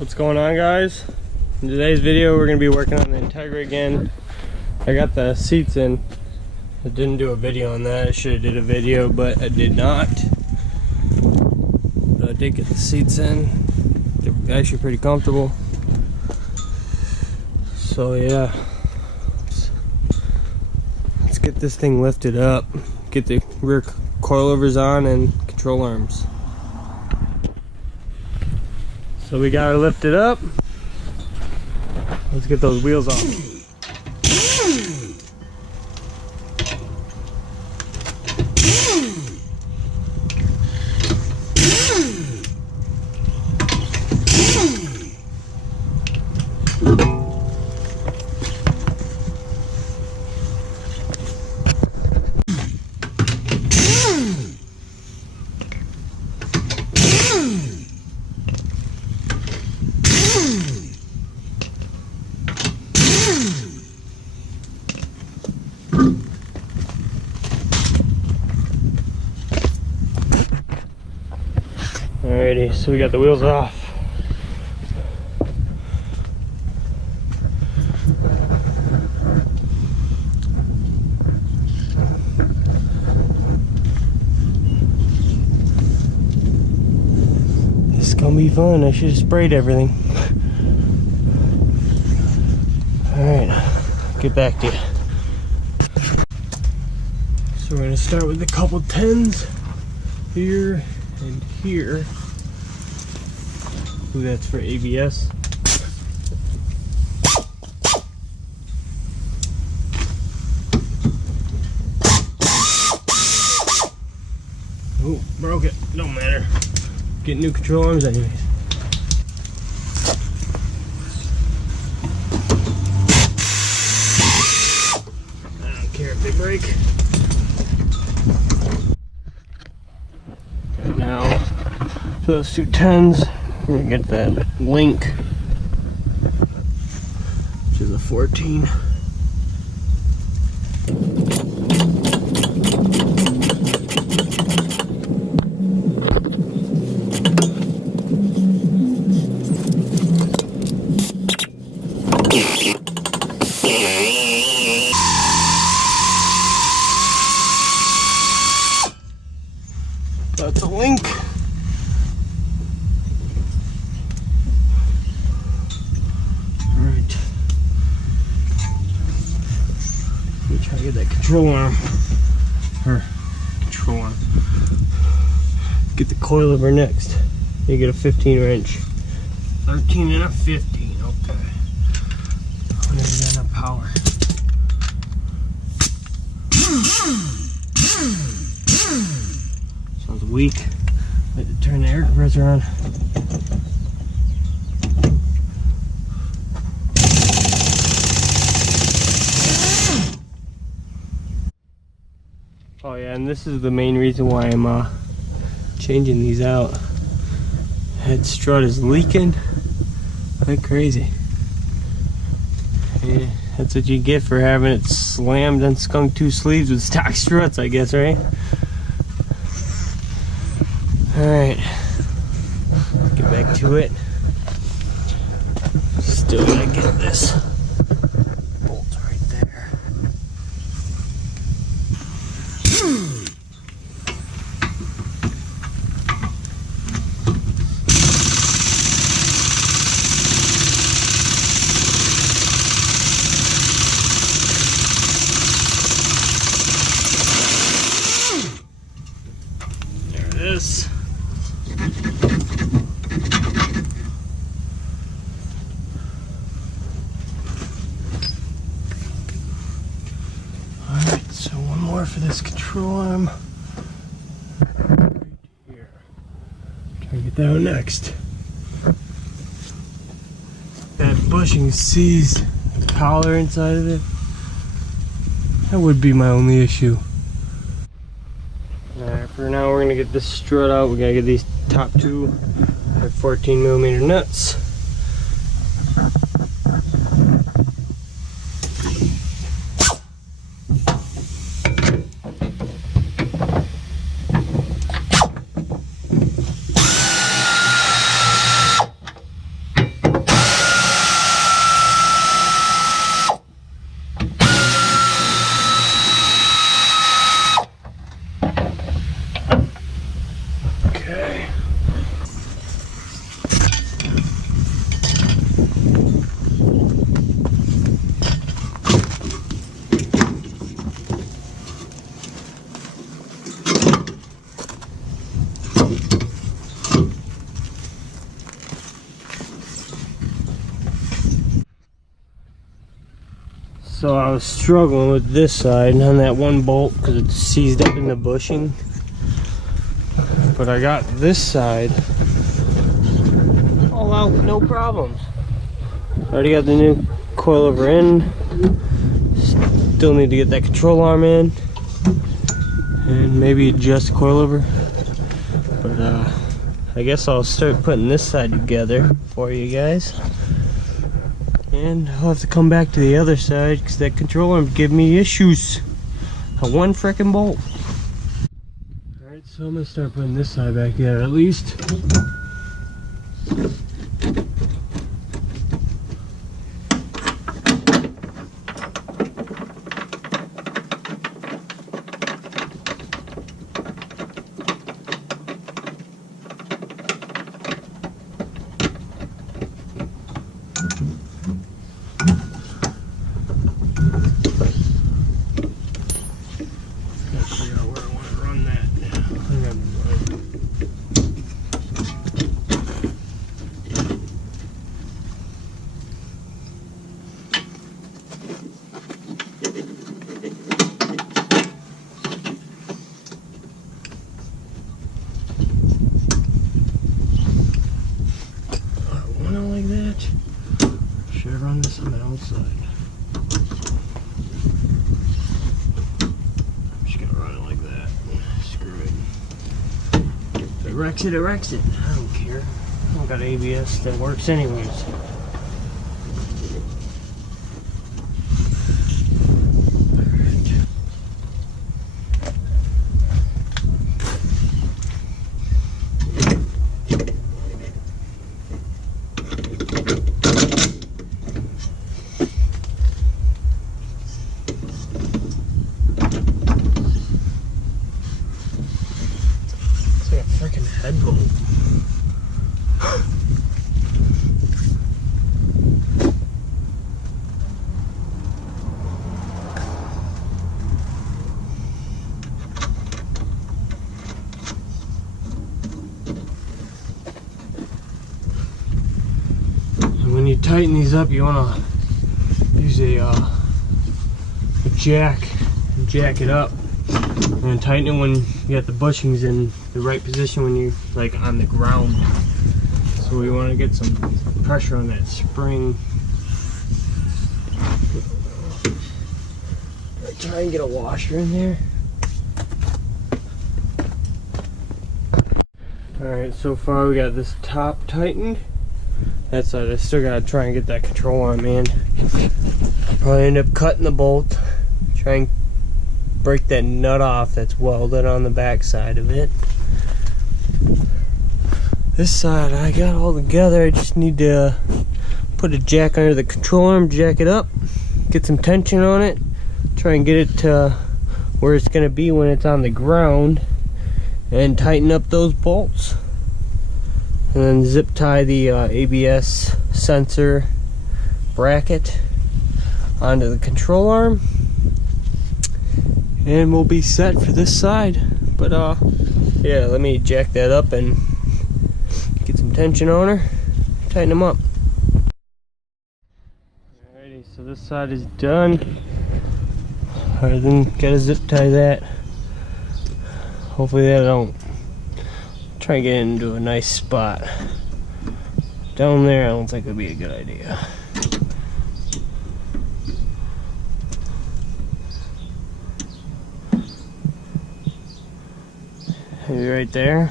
What's going on, guys? In today's video we're going to be working on the Intgera again. I got the seats in. I didn't do a video on that. I should have did a video, but I did not. But I did get the seats in. They're actually pretty comfortable. So yeah, let's get this thing lifted up. Get the rear coilovers on and control arms. So we got her lifted up. Let's get those wheels off. Alrighty, so we got the wheels off. This is gonna be fun. I should have sprayed everything. Alright, get back to you. So we're gonna start with a couple 10s here and here. Ooh, that's for ABS. Ooh, broke it. Don't matter. Get new control arms anyways. I don't care if they break. Okay, now for those two 10s, we're gonna get that link, which is a 14. That's a link. Try to get that control arm, or control arm. Get the coilover next. You get a 15 wrench, 13 and a 15. Okay. I never got enough power. Sounds weak. I had to turn the air compressor on. Oh yeah, and this is the main reason why I'm changing these out. Head strut is leaking like crazy. Yeah, that's what you get for having it slammed and skunked two sleeves with stock struts, I guess, right? Alright, get back to it. Still gotta get this bolt right there. There it is. Alright, so one more for this control arm. Right here. Try to get that one next. That bushing sees the collar inside of it. That would be my only issue. Alright, for now we're gonna get this strut out. We gotta get these top two 14mm nuts. So I was struggling with this side on that one bolt because it's seized up in the bushing. But I got this side all out, no problems. Already got the new coilover in. Still need to get that control arm in. And maybe adjust the coilover. But I guess I'll start putting this side together for you guys. And I'll have to come back to the other side because that control arm gave me issues. One frickin' bolt. Alright, so I'm gonna start putting this side back together at least. Should I run this on the outside? I'm just gonna run it like that. Screw it. If it wrecks it, it wrecks it. I don't care. I don't got ABS that works anyways. Head bolt. And when you tighten these up, you want to use a jack and jack it up. And tighten it when you got the bushings in the right position when you're like on the ground. So we want to get some pressure on that spring. Try and get a washer in there. Alright, so far we got this top tightened. That side I still gotta try and get that control arm in. Probably end up cutting the bolt. Try and break that nut off that's welded on the back side of it. This side I got all together. I just need to put a jack under the control arm, jack it up, get some tension on it, try and get it to where it's going to be when it's on the ground, and tighten up those bolts. And then zip tie the ABS sensor bracket onto the control arm. And we'll be set for this side. But yeah, let me jack that up and get some tension on her, tighten them up. Alrighty, so this side is done. Alright, then gotta zip tie that. Hopefully that don't try and get into a nice spot. Down there I don't think it'd be a good idea. Maybe right there.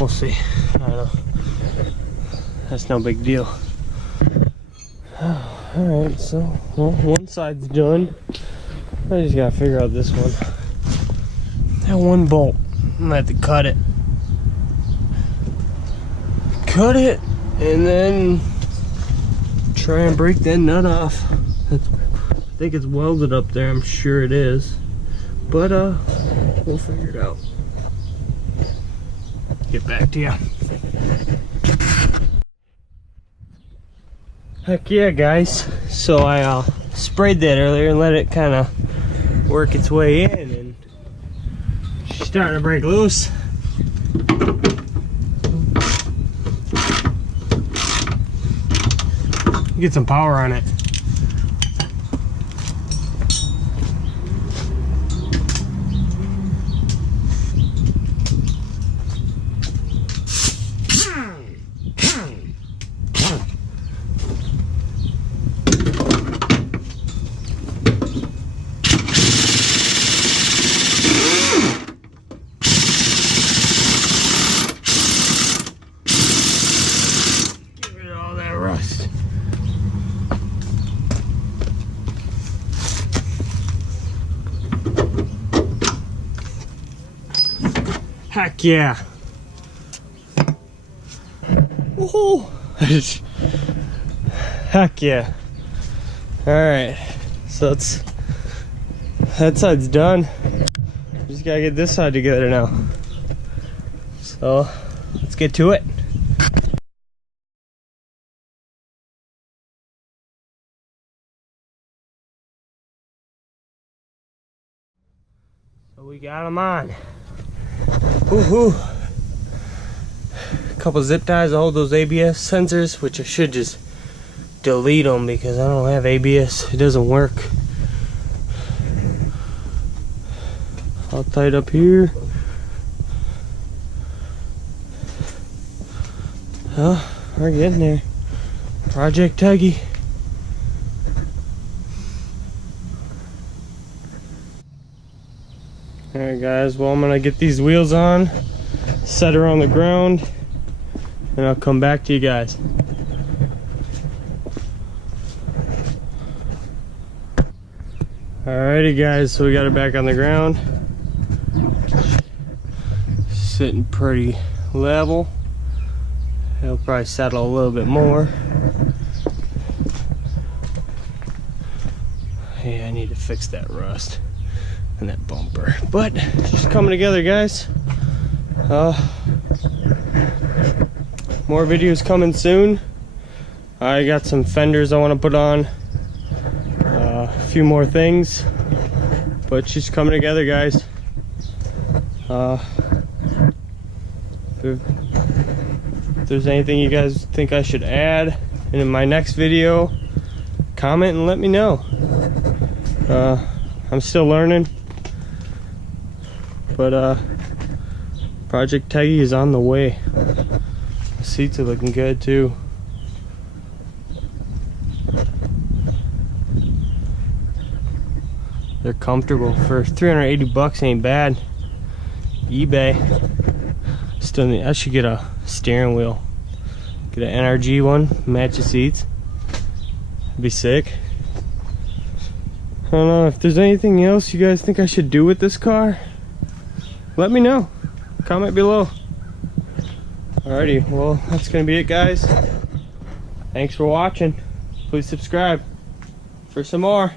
We'll see. I don't know. That's no big deal. Alright, so well, one side's done. I just gotta figure out this one. That one bolt, I'm gonna have to cut it. Cut it and then try and break that nut off. I think it's welded up there, I'm sure it is. But we'll figure it out. Get back to you. Heck yeah, guys. So I sprayed that earlier and let it kind of work its way in, and she's starting to break loose. Get some power on it. Rust. Heck yeah. Woohoo. Heck yeah. Alright. So that side's done. Just gotta get this side together now. So let's get to it. So we got them on. Woohoo! A couple zip ties to hold those ABS sensors, which I should just delete them because I don't have ABS. It doesn't work. All tied up here. Oh, we're getting there. Project Tuggy. Alright guys, well I'm gonna get these wheels on, set her on the ground, and I'll come back to you guys. Alrighty guys, so we got her back on the ground. Sitting pretty level. It'll probably settle a little bit more. Yeah, I need to fix that rust and that bumper, but it's just coming together guys. More videos coming soon. I got some fenders I want to put on, a few more things, but it's just coming together guys. If there's anything you guys think I should add in my next video, comment and let me know. I'm still learning. But Project Tuggy is on the way. The seats are looking good too. They're comfortable. For 380 bucks ain't bad. eBay. Still need, I should get a steering wheel. Get an NRG one, match the seats. It'd be sick. I don't know if there's anything else you guys think I should do with this car. Let me know. Comment below. Alrighty, well, that's gonna be it, guys. Thanks for watching. Please subscribe for some more.